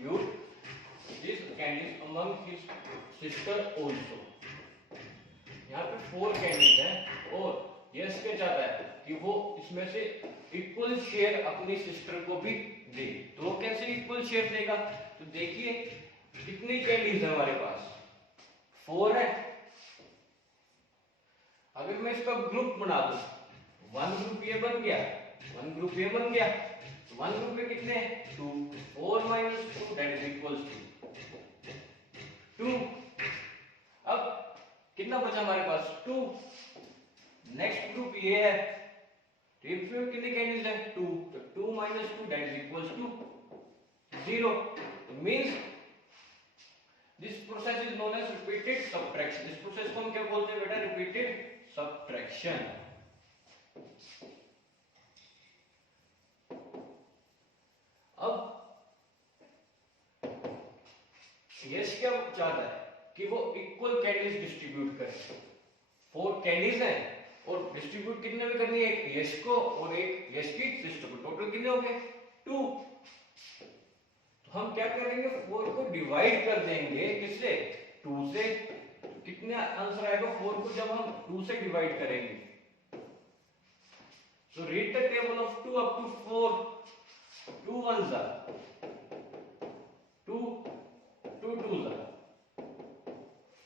distribute these candies among his sister also. यहाँ पे 4 candies हैं और यश क्या चाहता है कि वो इसमें से इक्वल शेयर अपनी सिस्टर को भी दे। तो वो कैसे इक्वल शेयर देगा? तो देखिए कितनी कैंडीज है हमारे पास, 4 है। अगर मैं इसका ग्रुप बना दूं, 1 ग्रुप ये बन गया, 1 ग्रुप ये बन गया, तो 1 ग्रुप में कितने हैं? 2, 4 - 2 दैट इज इक्वल्स टू 2। अब कितना बचा हमारे पास? 2। नेक्स्ट ग्रुप ये है, ट्रिप में कितनी कैंडीज है? 2, तो 2 - 2 दैट इज इक्वल्स टू 0। तो means this process is known as repeated subtraction. इस प्रोसेस को हम क्या बोलते हैं बेटा? Repeated subtraction. अब यश क्या चाहता है कि वो इक्वल कैंडीज डिस्ट्रीब्यूट करे। 4 कैंडीज हैं और डिस्ट्रीब्यूट कितने में करनी है? एक यश को और एक यश की सिस्टर को। टोटल कितने हो गए? 2। तो हम क्या करेंगे? 4 को डिवाइड कर देंगे किससे? 2 से। तो कितने आंसर आएगा 4 को जब हम 2 से डिवाइड करेंगे? So read the table of 2 up to 4। 2 1s are 2, 2 2s are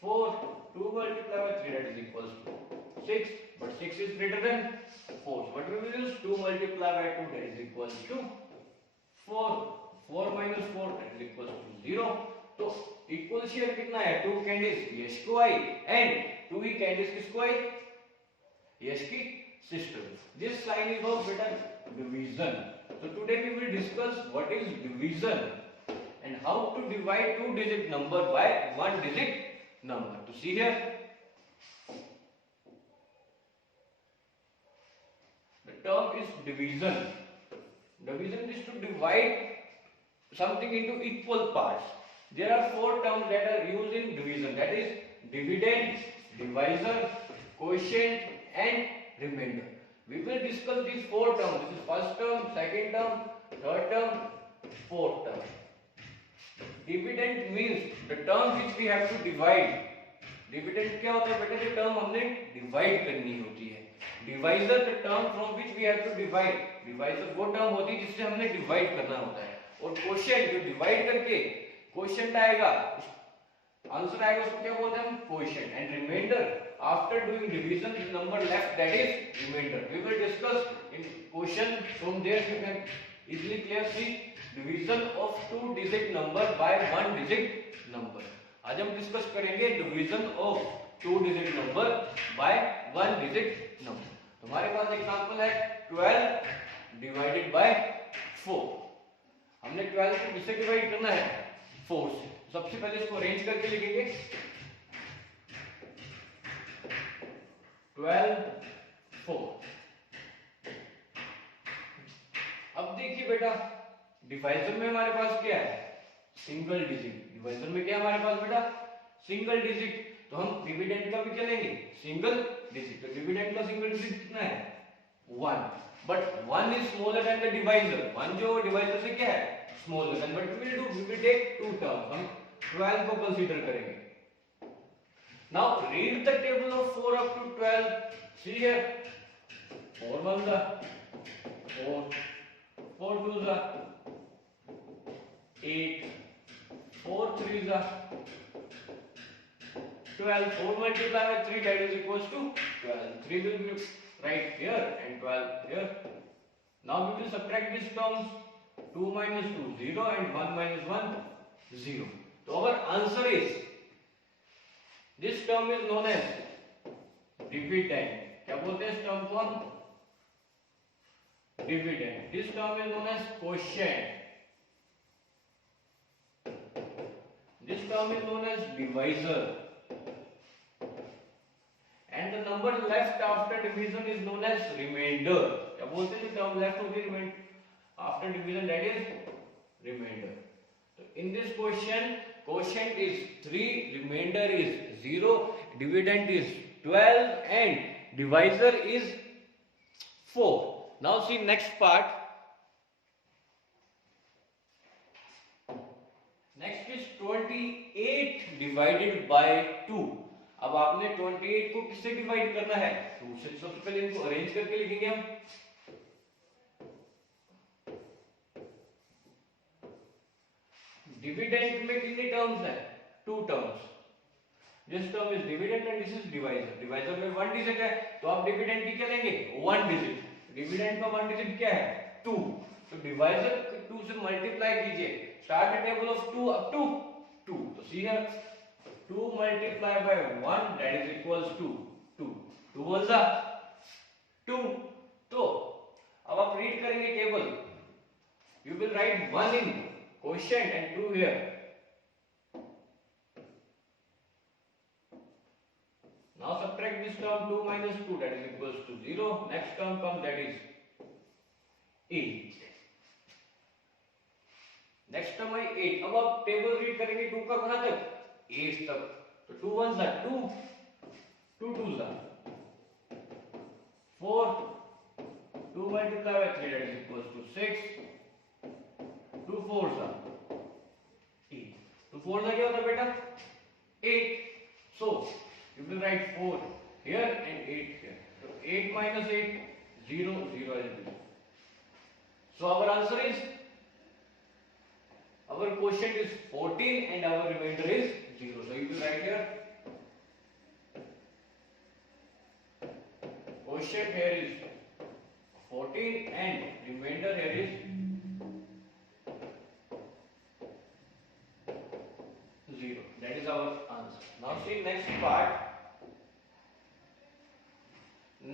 4, 2 multiplied by 3 that is equals to 6, but 6 is greater than 4. So what we will use? 2 multiplied by 2 that is equals to 4. 4 minus 4 that is equals to 0. तो equal share कितना है? 2 candies यश को आई and 2 he candies किसको आई? यश की sister. This sign is of बेटा division. So today we will discuss what is division and how to divide 2-digit number by 1-digit number. To see here, the term is division. Division is to divide something into equal parts. There are 4 terms that are used in division, that is dividend, divisor, quotient and remainder. We will discuss these 4 terms. This is first term, second term, third term, fourth term. Dividend means the term which we have to divide. Dividend क्या होता है बेटा? जो term हमने divide करनी होती है। Divisor the term from which we have to divide. Divisor वो term होती है जिससे हमने divide करना होता है। और quotient जो divide करके quotient आएगा, आंसर आएगा, उसको क्या बोलते हैं हम? quotient. And remainder, after doing division, the number left that is remainder. We will discuss in quotient. From there you can easily clear see division of 2-digit number by 1-digit number. आज हम discuss करेंगे division of 2-digit number by 1-digit number. तो हमारे पास example है 12 divided by 4। हमने 12 को किससे divide करना है? 4 से। सबसे पहले इसको अरेंज करके लिखेंगे 12 4। अब देखिए बेटा डिवाइजर में हमारे पास क्या है? Single digit. डिवाइजर में क्या है हमारे पास बेटा? Single digit. तो हम डिविडेंड का भी चलेंगे सिंगल डिजिट। तो डिविडेंड का सिंगल डिजिट कितना है? 1। But 1 is smaller than the divisor. 1 जो डिवाइजर से क्या है? Smaller than. But we will take 2 terms. हम 12 को कंसीडर करेंगे। Now read the table of 4 up to 12. See here, 4 1s are 4, 4 2s are 8, 4 3s are 12. 4 multiplied by 3 that is equals to 12. 3 will be right here and 12 here. Now we will subtract these terms. 2 minus 2 0 and 1 minus 1 0. So our answer is, this term is known as dividend. क्या बोलते हैं इस term को हम? Dividend. This term is known as quotient. This term is known as divisor. And the number left after division is known as remainder. क्या बोलते हैं जो term left होगी after division, that is remainder. So in this question, quotient is 3, remainder is 0, dividend is 12 and divisor is 4. Now see next part. Is 28 divided by 2। अब आपने 28 को किससे divide करना है? 2 से। सबसे पहले इनको अरेंज करके लिखेंगे हम। डिविडेंड में कितने टर्म्स हैं? 2 terms. This term is dividend and this is divisor. Divisor में 1 डिजिट है तो आप डिविडेंड की क्या लेंगे? 1 डिजिट। डिविडेंड का 1 डिजिट क्या है? 2। तो डिवाइजर 2 से मल्टीप्लाई कीजिए। Start the table of 2 up to 2। तो see here 2 multiplied by 1 that is equals to 2। 2 was a 2। तो अब आप रीड करेंगे table. You will write 1 in quotient and 2 here। Now subtract this term 2 minus 2 that is equals to 0। Next term comes that is 8। Next term है 8। अब आप table read करेंगे 2 का कहां तक? 8 तक। तो 2 1 जा 2, 2 2 जा 4, 2 multiplied by 3 that is equals to 6, 2 4 जा 8। तो 4 जा क्या होता है बेटा? 8। So you will write 4 here and 8 here। So 8 minus 8 0 0 is 0। So our answer is, our quotient is 14 and our remainder is 0। So you will write here quotient here is 14 and remainder here is 0। That is our answer। Now see next part।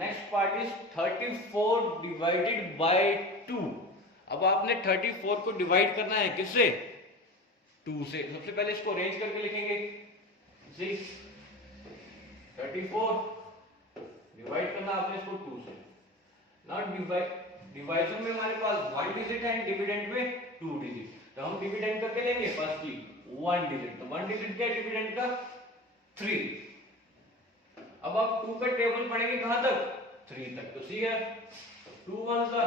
Next part is 34 divided by 2। अब आपने 34 को divide करना है किससे? 2 से। सबसे पहले इसको अरेंज करके लिखेंगे। 34 डिवाइड करना आपने इसको 2 से। नॉट डिवाइजर में हमारे पास 1 डिजिट है, डिविडेंड में 2 डिजिट। तो हम डिविडेंड करके लेंगे फर्स्ट की 1 डिजिट। तो 1 डिजिट क्या है डिविडेंड का? 3। अब आप 2 का टेबल पढ़ेंगे कहां तक? 3 तक। तो सी है 2 1 जा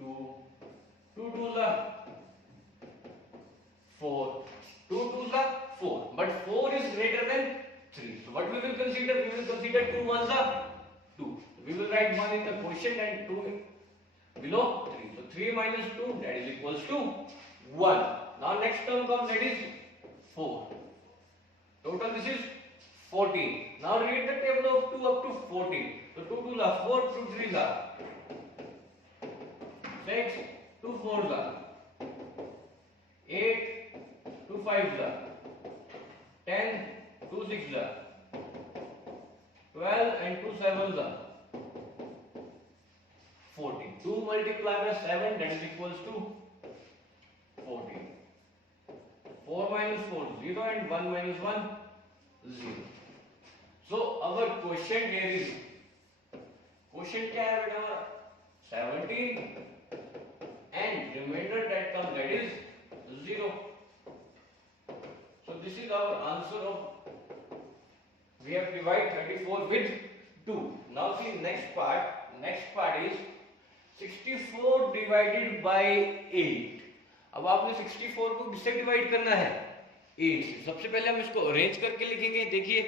2, 2 2 जा 4, 2 2 जा 4। But 4 is greater than 3। So what we will consider? We will consider 2 1 जा 2। We will write 1 in the quotient and 2 below 3। So 3 minus 2 that is equals to 1। Now next term comes that is 4। Total this is 14। Now read the table of 2 up to 14। So 2 2 la 4, 2 3 la 6, 2 4 la 8, 2 5 la 10, 2 6 la 12 and 2 7 la 14। 2 multiplied by 7 that is equals to 14। 4 minus 4 0 and 1 minus 1 0। So our quotient here is, quotient क्या है बेटा हमारा? 17 and remainder that comes that is 0। So this is our answer of, we have divided 34 with 2। Now see next part। Next part is 64 divided by 8। अब आपने 64 को किससे divide करना है? 8 से। सबसे पहले हम इसको अरेंज करके लिखेंगे। देखिए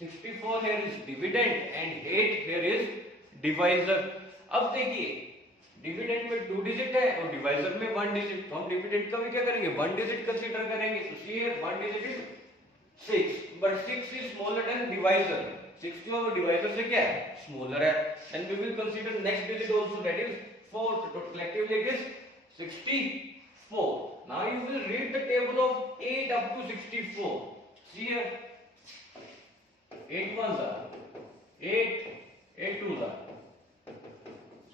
64 here is dividend and 8 here is divisor। अब देखिए डिविडेंड में 2 डिजिट है और डिवाइजर में 1 डिजिट। तो हम डिविडेंड का भी क्या करेंगे? 1 डिजिट कंसीडर करेंगे। तो see here 1 digit is 6, but 6 is smaller than divisor. 6 जो है डिवाइजर से क्या है? स्मॉलर है। And we will consider next digit also that is 4। तो collectively it is 64। Now you will read the table of 8 up to 64। See here 8 1 8, 8 2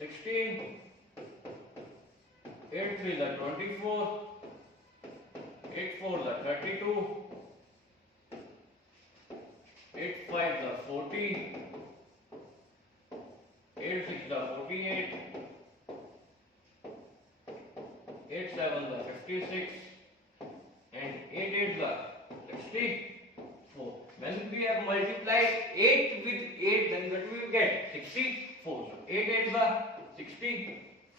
16, 8 3 24, 8 4 32, 8 5 40, 8 6 48, 8 7 56 and 8 8 64। When we have multiplied 8 with 8 then what we will get? 64. So 8 8 is 64.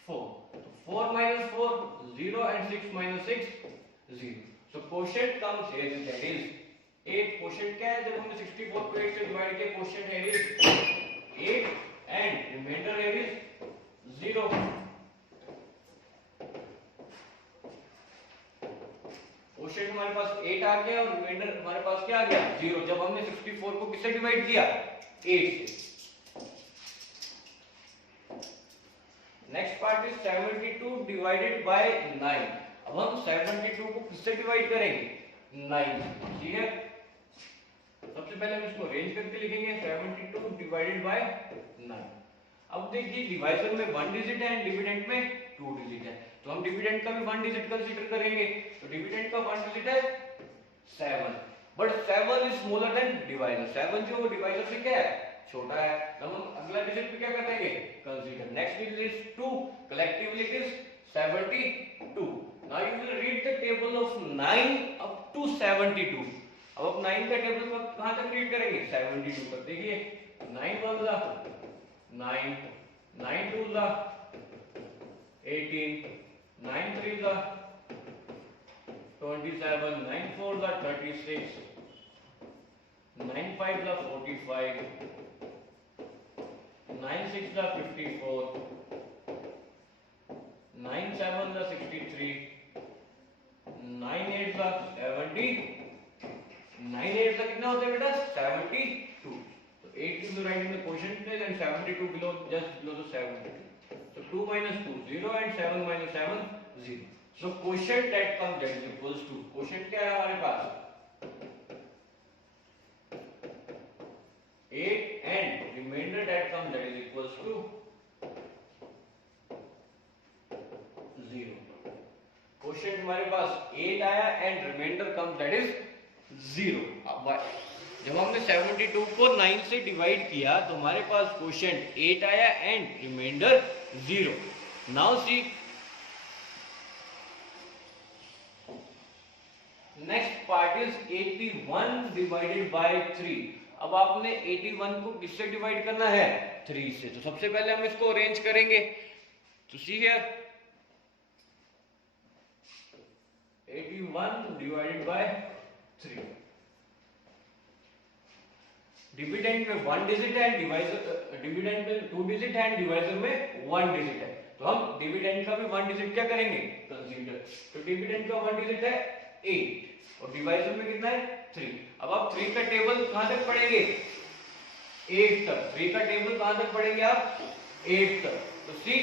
So 4 minus 4 0 and 6 minus 6 0. So quotient comes here, that is 8. quotient क्या है? जब हमने 64 को 8 से divide किया, quotient here is 8 and remainder here is 0. Quotient हमारे पास 8 आ गया और रिमाइंडर हमारे पास क्या आ गया? 0. जब हमने 64 को किससे डिवाइड किया? 8 से. Next part is 72 divided by 9. अब हम 72 को किससे डिवाइड करेंगे? 9 से. ठीक है, सबसे पहले हम इसको अरेंज करके लिखेंगे 72 डिवाइडेड बाय 9. अब देखिए डिवाइजर में 1 डिजिट है एंड डिविडेंड में 2 डिजिट है, तो हम डिविडेंड का भी 1 डिजिट कंसीडर करेंगे. तो डिविडेंड का 1 डिजिट है 7, but 7 is smaller than divisor. 7 जो डिवाइजर से क्या है? छोटा है. तो हम अगला डिजिट पे क्या कर लेंगे? Consider. Next digit is 2, collectively it is 72. Now you will read the table of 9 up to 72. अब आप 9 का टेबल कहां तक रीड करेंगे? 72 तक. देखिए 9 1 जा 9, 9 2 जा 18, 9 3 जा 27, 9 4 जा 36, 9 5 जा 45, 9 6 जा 54, 9 7 जा 63, 9 8 जा 70. 9 8 जा कितना होता है बेटा? 72. So 8 is right in the quotient place and 72 below, just below the 72. So 2 minus 2 0 and 7 minus 7 0. So quotient that comes, that is equals to, quotient क्या है हमारे पास? 8 and remainder that comes, that is equals to 0. quotient हमारे पास 8 आया and remainder comes, that is 0. अब जब हमने 72 को 9 से डिवाइड किया तो हमारे पास क्वोशिएंट 8 आया and reminder 0. Now see next part is 81 divided by 3. अब आपने 81 को किससे डिवाइड करना है? 3 से. तो सबसे पहले हम इसको अरेंज करेंगे. तो see here 81 divided by 3. Dividend में 1 डिजिट है, डिवाइजर डिविडेंड में 2 डिजिट है, डिवाइजर में 1 डिजिट है. तो हम डिविडेंड का भी 1 डिजिट क्या करेंगे? कंसीडर. तो डिविडेंड का 1 डिजिट है 8 और डिवाइजर में कितना है? 3. अब आप 3 का टेबल कहां तक पढ़ेंगे? 8 तक. 3 का टेबल कहां तक पढ़ेंगे आप? 8 तक. तो सी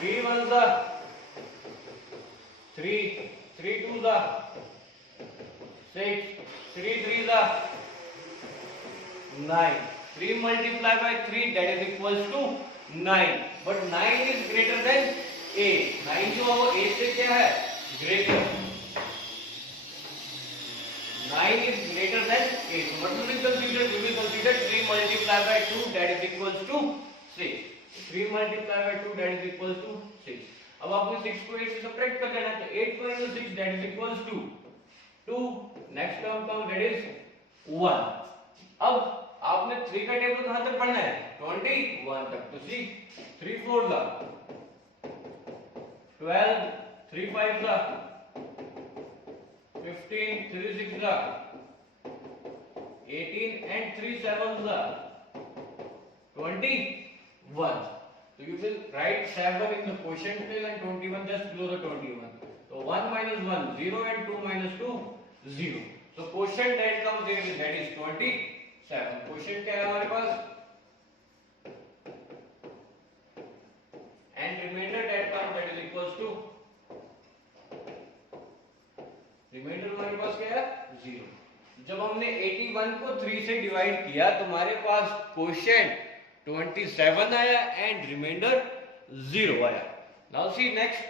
3 1 जा 3, 3 2 जा 6, 3 3 जा 9. 3 multiplied by 3, that is equals to 9. But 9 is greater than 8. 9 जो है वो 8 से क्या है? Greater. 9 is greater than 8. So what will we consider? We will consider 3 multiplied by 2, that is equals to 6. 3 multiplied by 2, that is equals to 6. अब आपने 6 को 8 से सब्ट्रैक्ट कर लेना. तो 8 minus 6, that is equals to 2. Next term comes, that is 1. अब आपने 3 का टेबल कहां तक पढ़ना है? 21 तक. तो सी 3 4 जा 12, 3 5 जा 15, 3 6 जा 18 and 3 7 जा 21. So you will write 7 in the quotient place and 21 just below the 21. So 1 minus 1 0 and 2 minus 2 0. So quotient that comes here, that is 27. Quotient क्या है हमारे पास? And reminder that comes, that is equals to, remainder हमारे पास क्या है? 0. जब हमने 81 को 3 से डिवाइड किया तो हमारे पास क्वोशिएंट 27 आया एंड रिमाइंडर 0 आया. Now see next.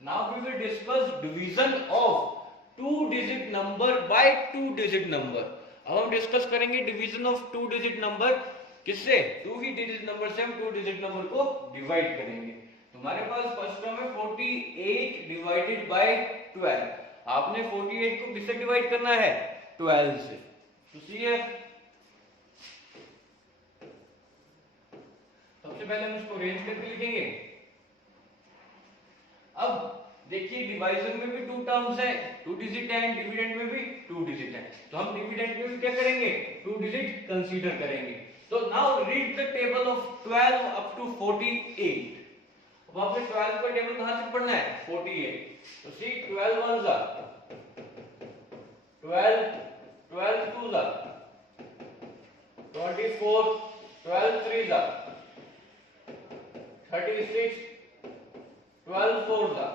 Now we will discuss division of 2 digit number by 2 digit number. अब हम डिस्कस करेंगे डिवीजन ऑफ 2 डिजिट नंबर. किससे? 2 ही डिजिट नंबर से हम 2 डिजिट नंबर को डिवाइड करेंगे. तुम्हारे पास फर्स्ट टर्म है 48 डिवाइडेड बाय 12. आपने 48 को किससे डिवाइड करना है? 12 से. तो तो सी है, सबसे पहले हम इसको अरेंज करके लिखेंगे। अब देखिए डिवाइजर में भी 2 टर्म्स है, 2 डिजिट है, डिविडेंड में भी 2 डिजिट है, तो हम डिविडेंड में भी क्या करेंगे, 2 डिजिट कंसीडर करेंगे। तो now read the table of 12 up to 48। अब आपने 12 का टेबल कहां तक पढ़ना है, 48। तो सी 12 1 जा 12, 12 2 जा 24, 12 3 जा 36, 12 4 जा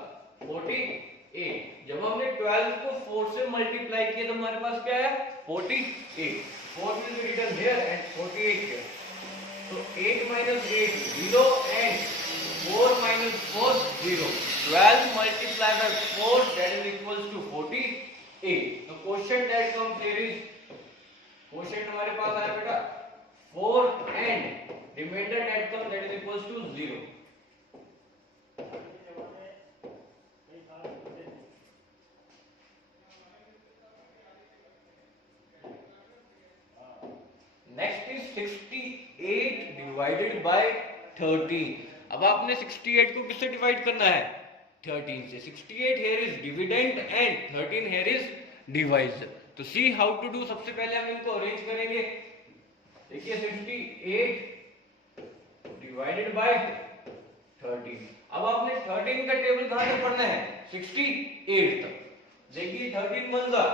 48। जब हमने 12 को 4 से मल्टीप्लाई किया तो हमारे पास क्या है, 48। 4 will be written here and 48 here. So 8 minus 8 0 and 4 minus 4 0. 12 multiplied by 4 that is equals to 48. The quotient that comes here is, quotient हमारे पास आया बेटा 4 and remainder that comes that is equals to 0. Next is 68 divided by 13। अब आपने 68 को किससे divide करना है, 13 से। 68 here is dividend and 13 here is divisor. तो see how to do, सबसे पहले हम इनको अरेंज करेंगे। देखिए 68 डिवाइडेड बाय 13। अब आपने 13 का टेबल कहां तक पढ़ना है, 68 तक। देखिए 13 1 जा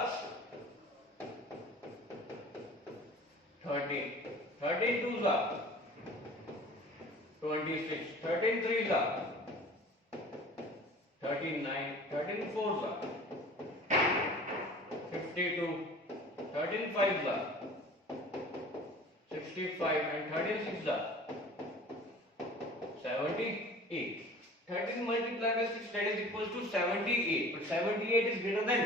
13, 13 2 जा 26, 13 3 जा 39, 13 4 जा 52, 13 5 जा 65 and 13 6 जा 78. 13 multiplied by 6 that is equals to 78. But 78 is greater than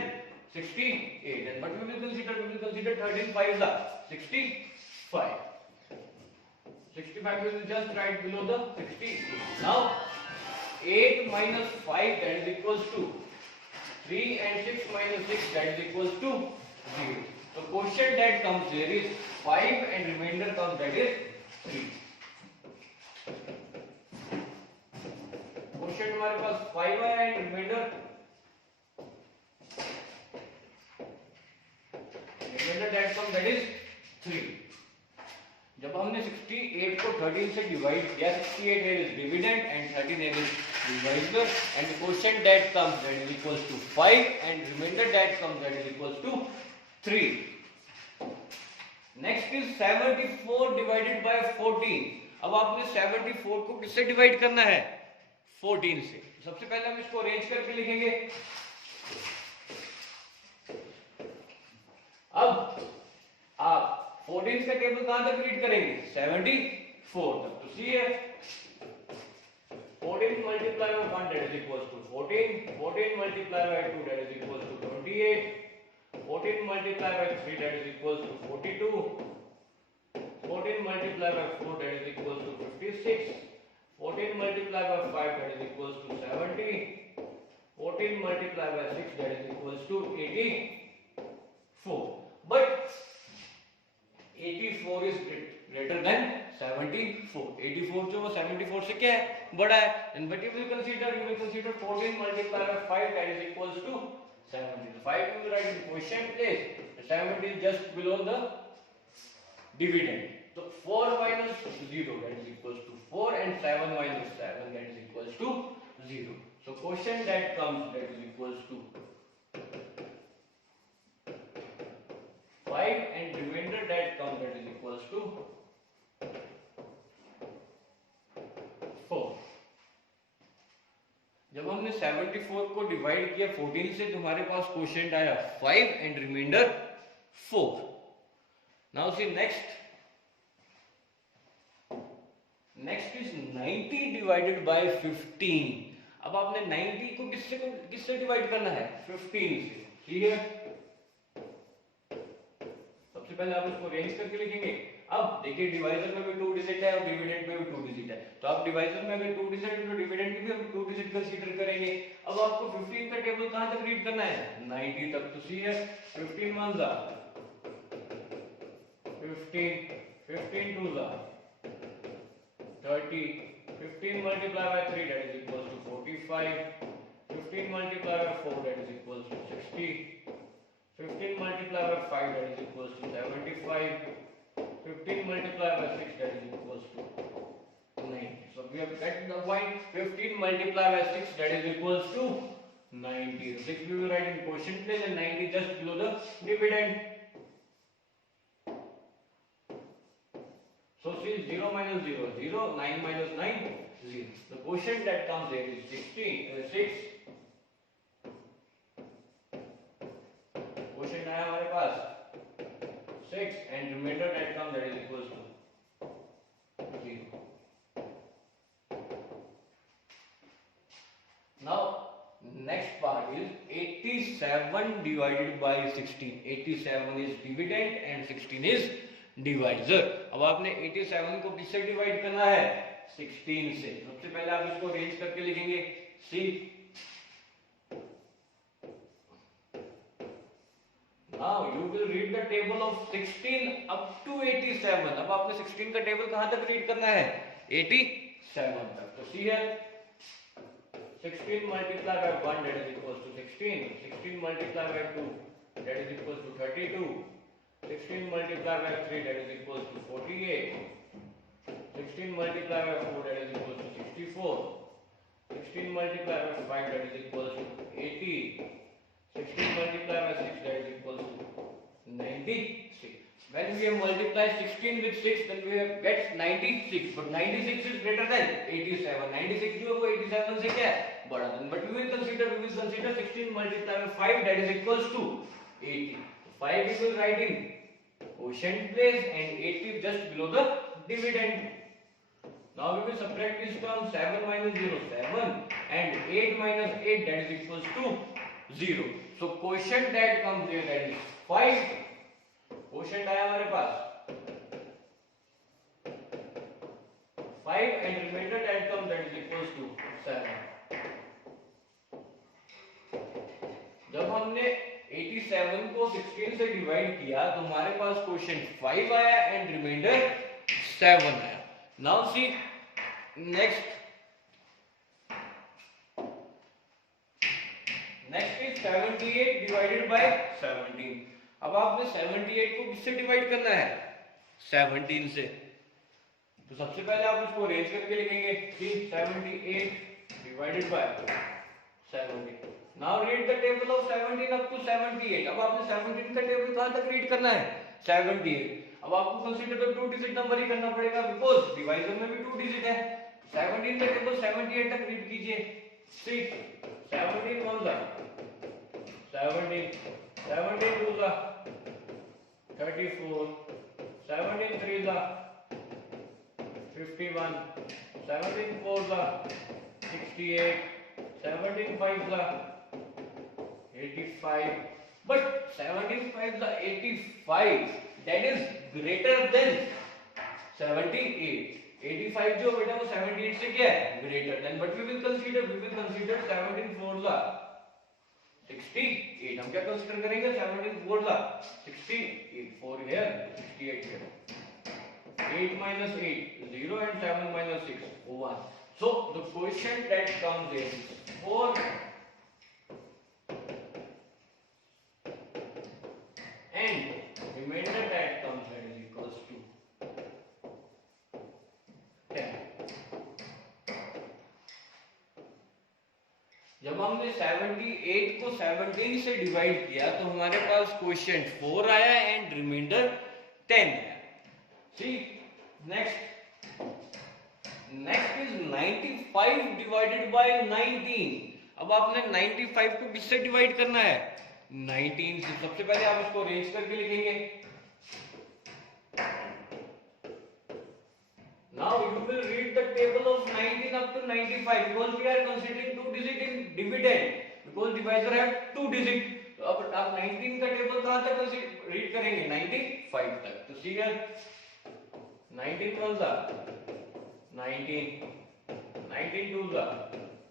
68. And what we will consider? We will consider 13 5 za 65. 65 we will just write below the 60. Now 8 minus 5 that is equals to 3 and 6 minus 6 that is equals to 0. So quotient that comes here is 5 and remainder comes that is 3. Question हमारे पास 5 है and reminder that come that is 3। जब हमने 68 को 13 से divide किया, 68 here is dividend and 13 here is divisor, and the quotient that comes that is equals to 5 and remainder that comes that is equals to 3. Next is 74 divided by 14। अब आपने 74 को किससे divide करना है, 14 से। सबसे पहले हम इसको अरेंज करके लिखेंगे। अब आप 14 का टेबल कहां तक रीड करेंगे, 74 तक। तो सी है 14 multiply by 1 that is equals to 14, 14 multiply by 2 that is equals to 28, 14 multiply by 3 that is equals to 42, 14 multiply by 4 that is equals to 56, 14 multiplied by 5 that is equals to 70, 14 multiplied by 6 that is equals to 84. But 84 is greater than 74. 84 जो 74 से क्या है, बड़ा है। And but you will consider 14 multiplied by 5 that is equals to 70. 5 you will write in quotient place. 70 is just below the dividend. So 4 minus 0 that is equals to 4 and 7 minus 7 that is equals to 0. So quotient that comes that is equals to 5 and remainder that comes that is equals to 4. जब हमने 74 को divide किया 14 से, तुम्हारे पास quotient आया 5 and reminder 4. Now see next is 90 divided by 15। अब आपने 90 को किससे डिवाइड करना है, 15 से। ठीक है, सबसे पहले आप इसको अरेंज करके लिखेंगे। अब देखिए डिवाइजर में भी 2 डिजिट है और डिविडेंड में भी 2 डिजिट है, तो आप डिवाइजर में अगर 2 डिजिट है तो डिविडेंड में भी हम 2 डिजिट कंसीडर करेंगे। अब आपको 15 का टेबल कहां तक रीड करना है, 90 तक। तो सी है 15 1 जा 15, 15 twos are 30, 15 multiplied by 3 that is equals to 45, 15 multiplied by 4 that is equals to 60, 15 multiplied by 5 that is equals to 75, 15 multiplied by 6 that is equals to 90. So we have got the point 15 multiplied by 6 that is equals to 90. 6 we will write in quotient place and 90 just below the dividend. So see 0 minus 0, 0, 9 minus 9, 0. The quotient that comes there is 6. Quotient आया हमारे पास 6 and remainder that comes that is equals to 0. Now next part is 87 divided by 16. 87 is dividend and 16 is divisor. अब आपने 87 को किससे divide करना है? 16 से. सबसे पहले आप इसको अरेंज करके लिखेंगे. See, now you will read the table of 16 up to 87. अब आपने 16 का टेबल कहां तक रीड करना है? 87 तक. तो see here 16 multiplied by 1 that is equals to 16. 16 multiplied by 2 that is equals to 32. 16 multiplied by 3 that is equals to 48. 16 multiplied by 4 that is equals to 64. 16 multiplied by 5 that is equals to 80. 16 multiplied by 6 that is equals to 96. When we have multiplied 16 with 6 then we have get 96. But 96 is greater than 87. 96 जो है वो 87 से क्या है? बड़ा है. But we will consider 16 multiplied by 5 that is equals to 80. 5 we will write in quotient place and 80 just below the dividend. Now we will subtract this term 7 minus 0 7 and 8 minus 8 that is equals to 0. So quotient that comes there that is 5. Question आया हमारे पास 5 and remainder that comes that is equals to 7. जब हमने 87 को 16 से divide किया तो हमारे पास क्वेश्चन 5 आया एंड रिमाइंडर 7 आया. Now see next is 78 divided bye 17. अब आपने 78 को किससे डिवाइड करना है? 17 से. तो सबसे पहले आप इसको अरेंज करके लिखेंगे. 78 divided by 70. Now read the table of 17 up to 78. अब आपने 17 का टेबल कहां तक रीड करना है? 78. अब आपको कंसीडर तो 2 डिजिट नंबर ही करना पड़ेगा बिकॉज़ डिवाइजर में भी 2 डिजिट है. 17 का टेबल 78 तक रीड कीजिए. 6 17 1 जा 17 17 2 जा 34 17 3 जा 51 17 4 जा 68 17 5 जा 85. But 17 5 जा 85 that is greater than 78. 85 जो बेटा वो 78 से क्या है? Greater than. But we will consider 17 4 जा 68. हम क्या कंसीडर करेंगे? 17 4 जा 68. 4 here 68 here. 8 minus 8 0 and 7 minus 6 1. So the quotient that comes is 4 and remainder that comes that is equals to 10. जब हमने 78 को 17 से डिवाइड किया तो हमारे पास क्वोशिएंट 4 आया एंड रिमाइंडर 10 आया. सी नेक्स्ट इज 95 डिवाइडेड बाय 19. अब आपने 95 को किससे डिवाइड करना है? 19 से. सबसे पहले आप इसको अरेंज करके लिखेंगे. Now you will read the table of 19 up to 95 because we are considering 2 digit in dividend because divisor have 2 digit. तो अब आप 19 का टेबल कहां तक रीड करेंगे? 95 तक. तो see here 19 1 जा 19 19 2 जा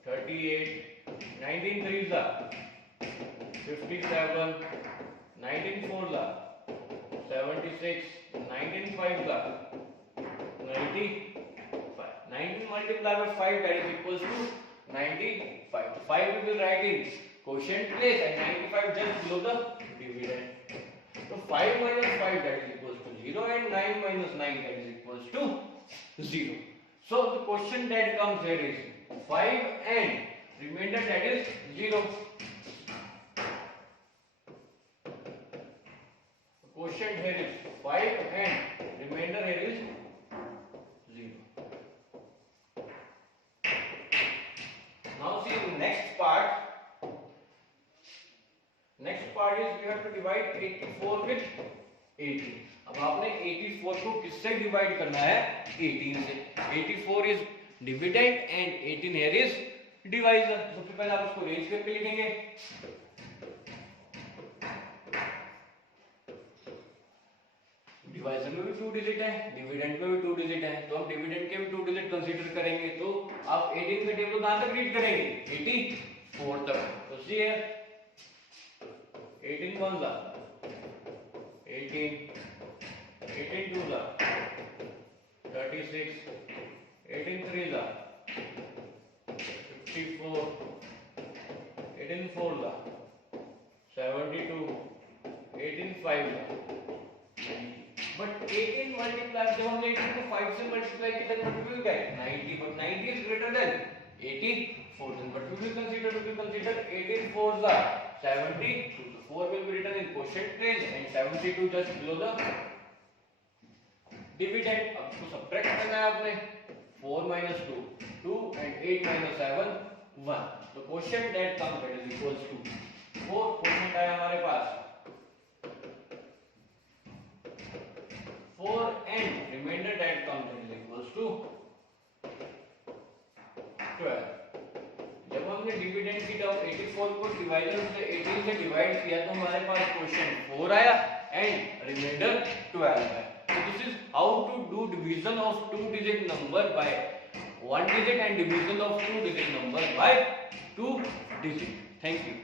38 19 3 जा 57 19 4 जा 76, 19 5 का 95, 19 multiplied by 5 that is equals to 95. 5 we will write in quotient place and 95 just below the dividend. So 5 minus 5 that is equals to 0 and 9 minus 9 that is equals to 0. So the question that comes here is 5 and remainder that is 0. Quotient here is 5 and remainder here is 0. Now see the next part. Next part is we have to divide 84 with 18. अब आपने 84 को किससे divide करना है? 18 से. 84 is dividend and 18 here is divisor. सबसे पहले आप उसको रेंज करके लिखेंगे. डिवाइजर में भी 2 डिजिट है, डिविडेंड में भी 2 डिजिट है, तो हम डिविडेंड के भी 2 डिजिट कंसीडर करेंगे. तो आप 18 का टेबल कहां तक रीड करेंगे? 84 तक. तो सी है 18 कौन सा? 18 18 2 सा 36, 18 3 सा 54, 18 4 सा 72, 18 5 सा. बट 18 मल्टीप्लाई जब हमने 18 को 5 से मल्टीप्लाई किया तो what will get 90. But 90 is greater than 84. then what we will consider 18 4s are 72. 4 will be written in quotient place and 72 just below the dividend. अब इसको सब्ट्रैक्ट करना है आपने. 4 minus 2 2 and 8 minus 7 1. तो quotient that comes that is equals to 4. quotient आया हमारे पास 4 and remainder that comes that is equals to 12. जब हमने डिविडेंड की टर्म 84 को डिवाइजर से 18 से डिवाइड किया तो हमारे पास क्वोशिएंट 4 आया एंड रिमाइंडर 12 है. So this is how to do division of 2 digit number by 1 digit and division of 2 digit number by 2 digit. Thank you.